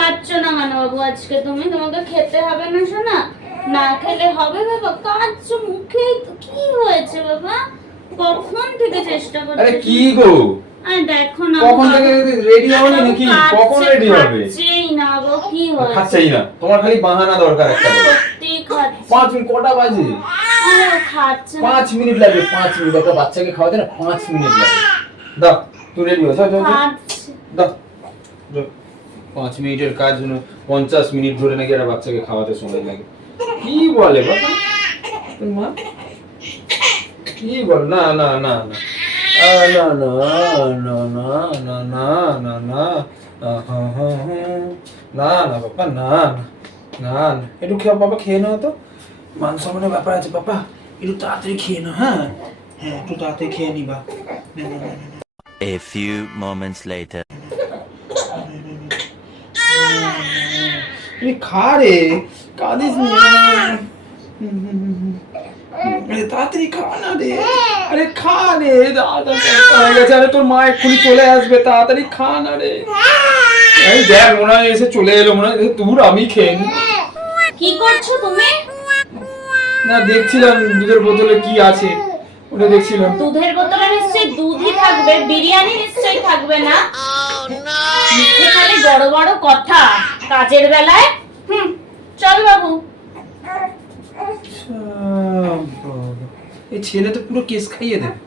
খাচ্ছ না কেন বাবু? আজকে তুমি তোমাকে খেতে হবে না শোনা না খেলে হবে বাবা কাচ্ছ মুখে। কি হয়েছে বাবা? কখন থেকে চেষ্টা করছ আরে কি গো? আরে দেখো না কখন থেকে রেডি হওনি নাকি? কখন রেডি হবে? খাচ্ছেই না বাবু কি হয়েছে? খাচ্ছেই না। তোমার খালি বাহানা দরকার একটা। সত্যি খাচ্ছে। পাঁচ মিনিট কটা বাজে? খাচ্ছে। পাঁচ মিনিট লাগে পাঁচ মিনিট। একটা বাচ্চাকে খাওয়াতে না পাঁচ মিনিট লাগে দাও তুই রেডি যাও যাও। দাও। পাঁচ মিনিটের কাজ পঞ্চাশ মিনিট ধরে নাকি একটা বাচ্চাকে খাওয়াতে সময় লাগে কি বলে বাবা মা কি বল না না না না না না না না না না না না। না না বাবা না না না একটু খেয়ে বাবা খেয়ে নাও তো মান সম্মানের ব্যাপার আছে বাবা একটু তাড়াতাড়ি খেয়ে নাও হ্যাঁ হ্যাঁ একটু তাড়াতাড়ি খেয়ে নিবা। A few moments later. আরে খা রে কাঁদিস না আরে। তাড়াতাড়ি খা না রে। আরে খা রে দাদা হয়ে গেছে আরে তোর মা এক্ষুনি চলে আসবে তাড়াতাড়ি খা না রে। এই দেখ মনে হয় এসে চলে এলো মনে হয় দূর আমি খেয়ে নি। কি করছ তুমি? না দেখছিলাম দুধের বোতলে কি আছে ওটা দেখছিলাম। দুধের বোতলে নিশ্চয়ই দুধই থাকবে বিরিয়ানি নিশ্চয়ই থাকবে না? মুখে খালি বড় বড় কথা। কাজের বেলায় হুম এই ছেলে তো পুরো কেস খাইয়ে দেবে।